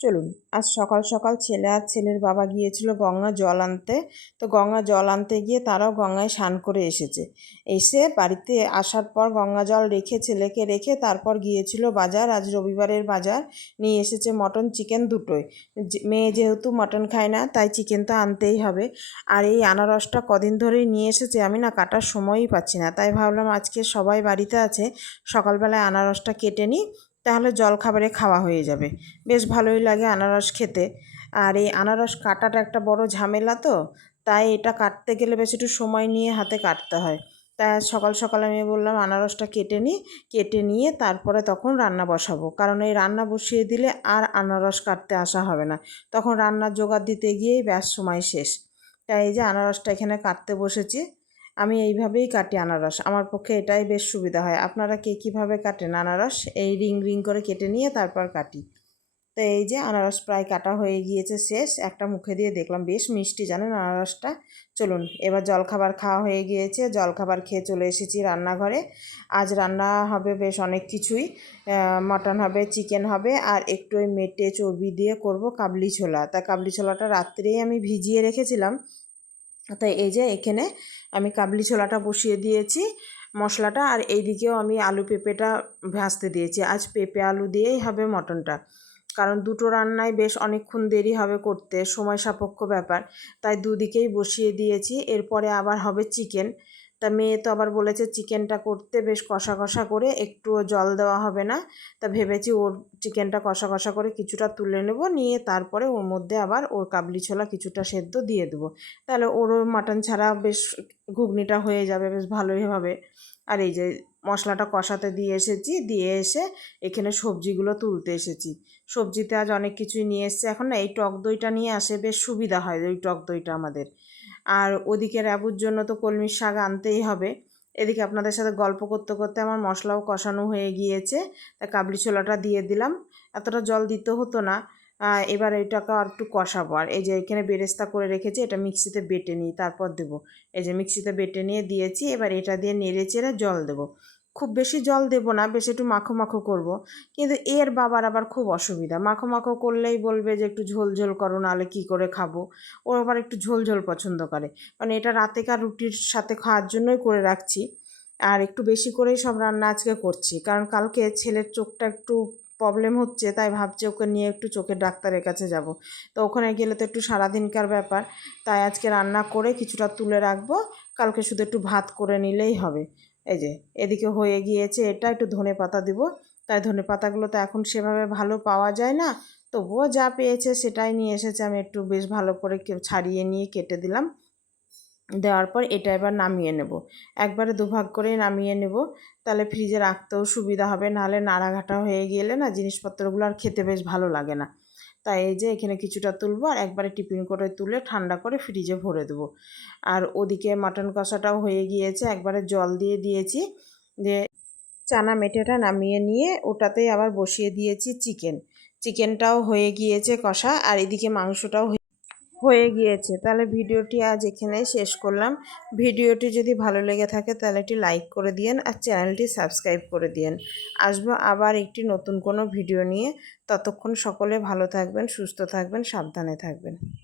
চলুন, আজ সকাল সকাল ছেলে আর ছেলের বাবা গিয়েছিল গঙ্গা জল আনতে। তো গঙ্গা জল আনতে গিয়ে তারাও গঙ্গায় স্নান করে এসেছে। এসে বাড়িতে আসার পর গঙ্গা জল রেখে ছেলেকে রেখে তারপর গিয়েছিল বাজার। আজ রবিবারের বাজার নিয়ে এসেছে মটন চিকেন দুটোই। মেয়ে যেহেতু মটন খায় না তাই চিকেন তো আনতেই হবে। আর এই আনারসটা কদিন ধরেই নিয়ে এসেছে, আমি না কাটার সময়ই পাচ্ছি না, তাই ভাবলাম আজকে সবাই বাড়িতে আছে, সকালবেলায় আনারসটা কেটে নিই, তাহলে জলখাবারে খাওয়া হয়ে যাবে। বেশ ভালোই লাগে আনারস খেতে। আর এই আনারস কাটাটা একটা বড় ঝামেলা, তো তাই এটা কাটতে গেলে বেশ একটু সময় নিয়ে হাতে কাটতে হয়। তাই সকাল সকাল আমি বললাম আনারসটা কেটে নিই, কেটে নিয়ে তারপরে তখন রান্না বসাবো, কারণ এই রান্না বসিয়ে দিলে আর আনারস কাটতে আসা হবে না, তখন রান্নার জোগাড় দিতে গিয়েই ব্যাস সময় শেষ। তাই এই যে আনারসটা এখানে কাটতে বসেছি। আমি এইভাবেই কাটি আনারস, আমার পক্ষে এটাই বেশ সুবিধা হয়। আপনারা কে কীভাবে কাটেন আনারস? এই রিং রিং করে কেটে নিয়ে তারপর কাটি। তো এই যে আনারস প্রায় কাটা হয়ে গিয়েছে, শেষ। একটা মুখে দিয়ে দেখলাম বেশ মিষ্টি, জানেন আনারসটা। চলুন, এবার জলখাবার খাওয়া হয়ে গিয়েছে, জলখাবার খেয়ে চলে এসেছি রান্নাঘরে। আজ রান্না হবে বেশ অনেক কিছুই। মটন হবে, চিকেন হবে, আর একটু ওই মেটে চর্বি দিয়ে করব কাবলি ছোলা। তা কাবলি ছোলাটা রাত্রেই আমি ভিজিয়ে রেখেছিলাম। তাই এই যে এখানে আমি কাবলি ছোলাটা বসিয়ে দিয়েছি মশলাটা, আর এইদিকেও আমি আলু পেঁপেটা ভাজতে দিয়েছি। আজ পেঁপে আলু দিয়েই হবে মটনটা, কারণ দুটো রান্নায় বেশ অনেকক্ষণ দেরি হবে করতে, সময় সাপেক্ষ ব্যাপার, তাই দুদিকেই বসিয়ে দিয়েছি। এরপরে আবার হবে চিকেন। তা মেয়ে তো আবার বলেছে চিকেনটা করতে বেশ কষা কষা করে, একটুও জল দেওয়া হবে না। তা ভেবেছি ওর চিকেনটা কষা কষা করে কিছুটা তুলে নেব, নিয়ে তারপরে ওর মধ্যে আবার ওর কাবলি ছোলা কিছুটা সেদ্ধ দিয়ে দেবো, তাহলে ওরও মাটন ছাড়া বেশ ঘুগনিটা হয়ে যাবে, বেশ ভালোই হবে। আর এই যে মশলাটা কষাতে দিয়ে এসেছি, দিয়ে এসে এখানে সবজিগুলো তুলতে এসেছি। সবজিতে আজ অনেক কিছুই নিয়ে এসছে। এখন না এই টক দইটা নিয়ে আসে, বেশ সুবিধা হয় ওই টক দইটা আমাদের। আর ওদিকে র্যাবুর জন্য তো কলমির শাক আনতেই হবে। এদিকে আপনাদের সাথে গল্প করতে করতে আমার মশলাও কষানো হয়ে গিয়েছে। তা কাবলি ছোলাটা দিয়ে দিলাম, এতটা জল দিতে হতো না। এবার এটাকে আর একটু কষাবো। আর এই যে এখানে বেরেস্তা করে রেখেছি, এটা মিক্সিতে বেটে নিই তারপর দেবো। এই যে মিক্সিতে বেটে নিয়ে দিয়েছি, এবার এটা দিয়ে নেড়ে চেড়ে জল দেবো। খুব বেশি জল দেবো না, বেশ একটু মাখো মাখো করবো। কিন্তু এর বাবার আবার খুব অসুবিধা, মাখো মাখো করলেই বলবে যে একটু ঝোল ঝোল করো, নাহলে কী করে খাবো। ও আবার একটু ঝোল ঝোল পছন্দ করে, কারণ এটা রাতেকার রুটির সাথে খাওয়ার জন্যই করে রাখছি। আর একটু বেশি করেই সব রান্না আজকে করছি, কারণ কালকে ছেলের চোখটা একটু প্রবলেম হচ্ছে, তাই ভাবছি ওকে নিয়ে একটু চোখের ডাক্তারের কাছে যাব। তো ওখানে গেলে তো একটু সারাদিনকার ব্যাপার, তাই আজকে রান্না করে কিছুটা তুলে রাখবো, কালকে শুধু একটু ভাত করে নিলেই হবে। এই যে এদিকে হয়ে গিয়েছে, এটা একটু ধনে পাতা দিব। তাই ধনে পাতাগুলো তো এখন সেভাবে ভালো পাওয়া যায় না, তবুও যা পেয়েছে সেটাই নিয়ে এসেছে। আমি একটু বেশ ভালো করে ছাড়িয়ে নিয়ে কেটে দিলাম। দেওয়ার পর এটা এবার নামিয়ে নেব, একবারে দুভাগ করে নামিয়ে নেব, তাহলে ফ্রিজে রাখতেও সুবিধা হবে, নাহলে নাড়াঘাটা হয়ে গেলে না জিনিসপত্রগুলো আর খেতে বেশ ভালো লাগে না। তাই এই যে এখানে কিছুটা তুলবো, আর একবারে টিফিন করে তুলে ঠান্ডা করে ফ্রিজে ভরে দেবো। আর ওদিকে মাটন কষাটাও হয়ে গিয়েছে, একবারে জল দিয়ে দিয়েছি। দিয়ে চানা মেটেটা নামিয়ে নিয়ে ওটাতেই আবার বসিয়ে দিয়েছি চিকেন। চিকেনটাও হয়ে গিয়েছে কষা, আর এদিকে মাংসটাও হয়ে গিয়েছে। তাহলে ভিডিওটি আজ এখানেই শেষ করলাম। ভিডিওটি যদি ভালো লেগে থাকে তাহলে একটি লাইক করে দিয়েন, আর চ্যানেলটি সাবস্ক্রাইব করে দিয়েন। আসবো আবার একটি নতুন কোনো ভিডিও নিয়ে। ততক্ষণ সকলে ভালো থাকবেন, সুস্থ থাকবেন, সাবধানে থাকবেন।